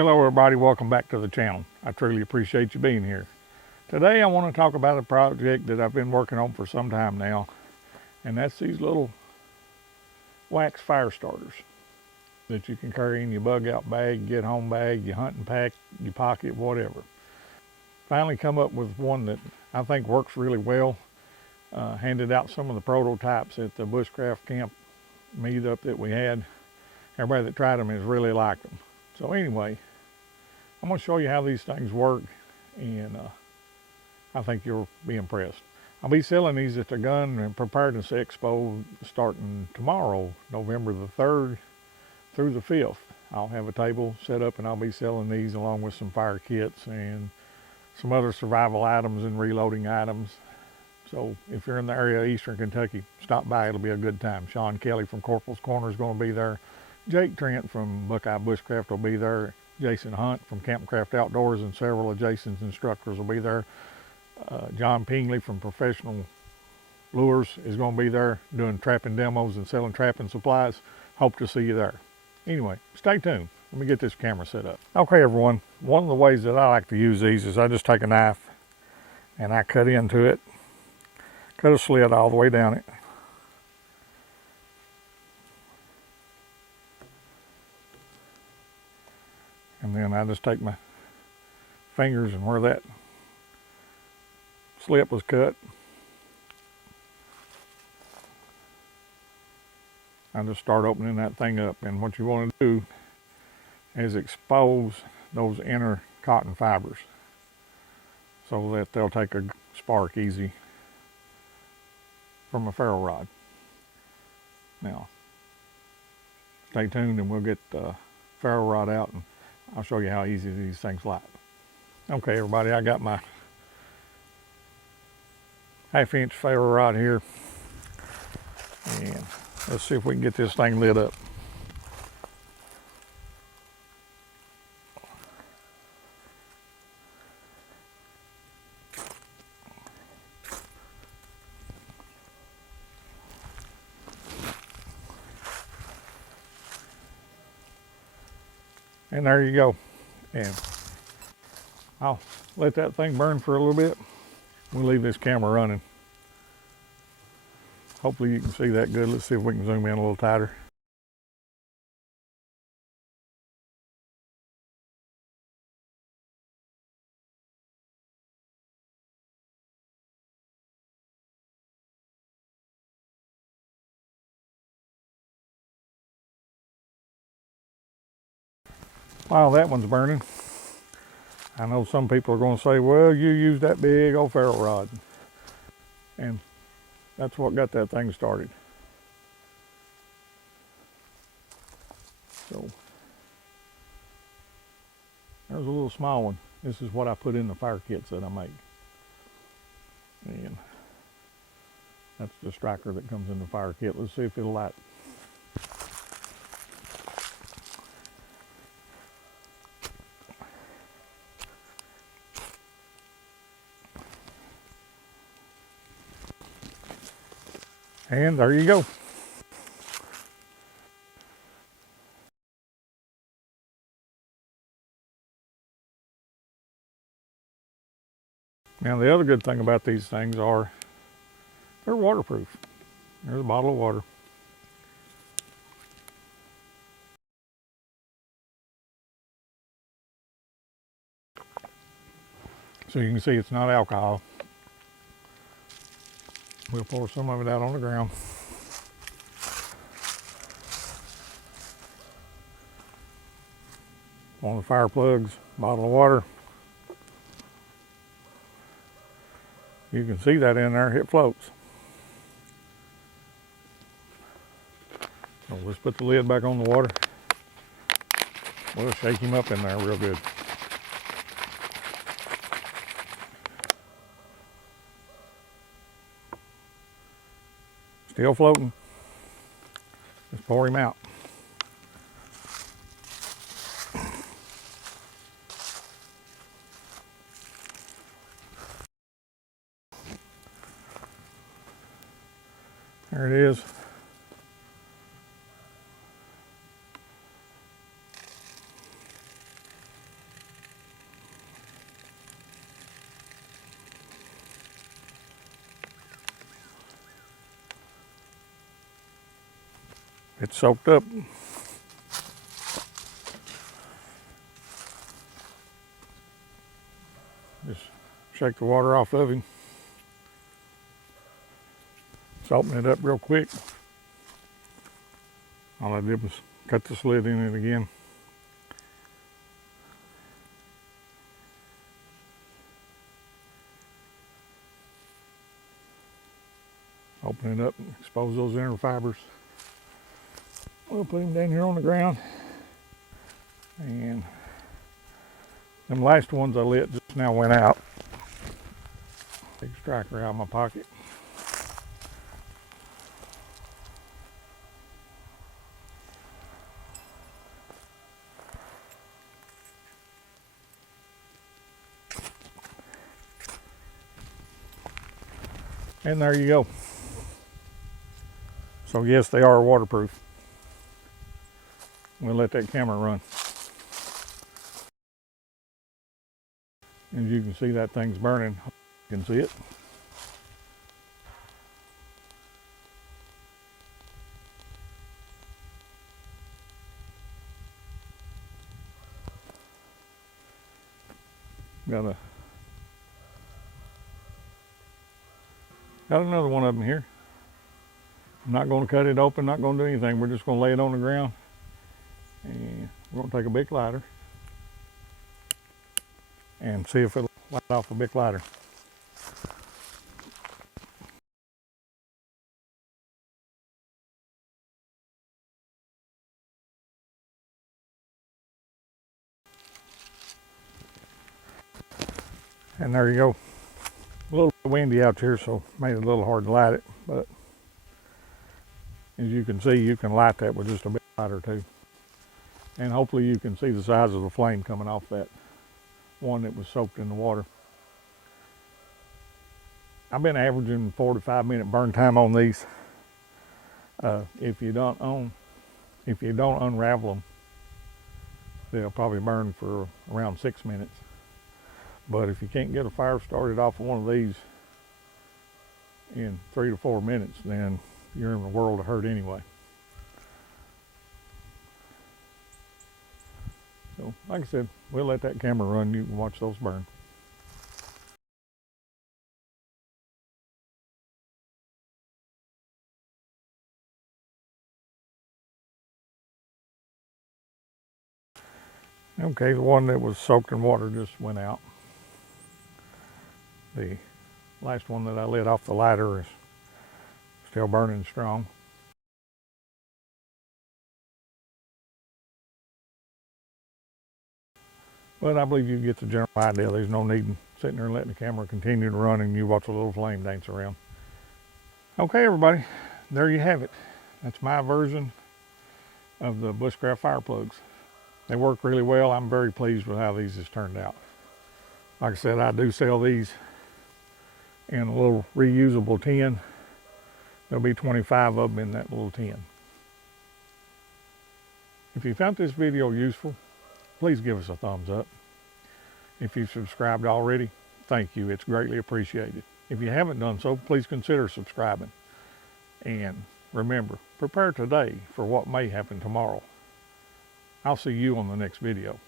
Hello everybody, welcome back to the channel. I truly appreciate you being here. Today I want to talk about a project that I've been working on for some time now, and that's these little wax fire starters that you can carry in your bug out bag, get home bag, your hunting pack, your pocket, whatever. Finally come up with one that I think works really well. Handed out some of the prototypes at the Bushcraft camp meetup that we had. Everybody that tried them has really liked them. So anyway, I'm going to show you how these things work, and I think you'll be impressed. I'll be selling these at the Gun and Preparedness Expo starting tomorrow, November the 3rd through the 5th. I'll have a table set up and I'll be selling these along with some fire kits and some other survival items and reloading items. So if you're in the area of Eastern Kentucky, stop by, it'll be a good time. Sean Kelly from Corporal's Corner is going to be there. Jake Trent from Buckeye Bushcraft will be there. Jason Hunt from Campcraft Outdoors and several of Jason's instructors will be there. John Pingley from Professional Lures is going to be there doing trapping demos and selling trapping supplies. Hope to see you there. Anyway, stay tuned. Let me get this camera set up. Okay everyone, one of the ways that I like to use these is I just take a knife and I cut into it. Cut a slit all the way down it. And then I just take my fingers and where that slit was cut, I just start opening that thing up. And what you want to do is expose those inner cotton fibers so that they'll take a spark easy from a ferro rod. Now, stay tuned and we'll get the ferro rod out and I'll show you how easy these things light. Okay everybody, I got my 1/2-inch ferro rod here, and let's see if we can get this thing lit up. And there you go. And I'll let that thing burn for a little bit. We'll leave this camera running. Hopefully you can see that good. Let's see if we can zoom in a little tighter. While that one's burning, I know some people are going to say, well, you used that big old ferro rod. And that's what got that thing started. So, there's a little small one. This is what I put in the fire kits that I make. And that's the striker that comes in the fire kit. Let's see if it'll light. And there you go. Now the other good thing about these things are they're waterproof. There's a bottle of water. So you can see it's not alcohol. We'll pour some of it out on the ground. On the fire plugs, bottle of water. You can see that in there, it floats. So let's put the lid back on the water. We'll shake him up in there real good. Still floating. Let's pour him out. There it is. It's soaked up. Just shake the water off of him. Just open it up real quick. All I did was cut the slit in it again. Open it up and expose those inner fibers. We'll put him down here on the ground. And them last ones I lit just now went out. Take a striker out of my pocket. And there you go. So yes, they are waterproof. We'll let that camera run. As you can see, that thing's burning. You can see it. Got another one of them here. I'm not going to cut it open, not going to do anything. We're just going to lay it on the ground. And we're going to take a big lighter and see if it'll light off a big lighter. And there you go. A little bit windy out here, so made it a little hard to light it, but as you can see, you can light that with just a bit lighter too. And hopefully you can see the size of the flame coming off that one that was soaked in the water. I've been averaging 45-minute burn time on these. If you don't unravel them, they'll probably burn for around 6 minutes. But if you can't get a fire started off of one of these in 3 to 4 minutes, then you're in the world of hurt anyway. So, like I said, we'll let that camera run. You can watch those burn. Okay, the one that was soaked in water just went out. The last one that I lit off the lighter is still burning strong. But I believe you get the general idea. There's no need in sitting there and letting the camera continue to run and you watch a little flame dance around. Okay, everybody, there you have it. That's my version of the Bushcraft fire plugs. They work really well. I'm very pleased with how these has turned out. Like I said, I do sell these in a little reusable tin. There'll be 25 of them in that little tin. If you found this video useful, please give us a thumbs up. If you've subscribed already, thank you. It's greatly appreciated. If you haven't done so, please consider subscribing. And remember, prepare today for what may happen tomorrow. I'll see you on the next video.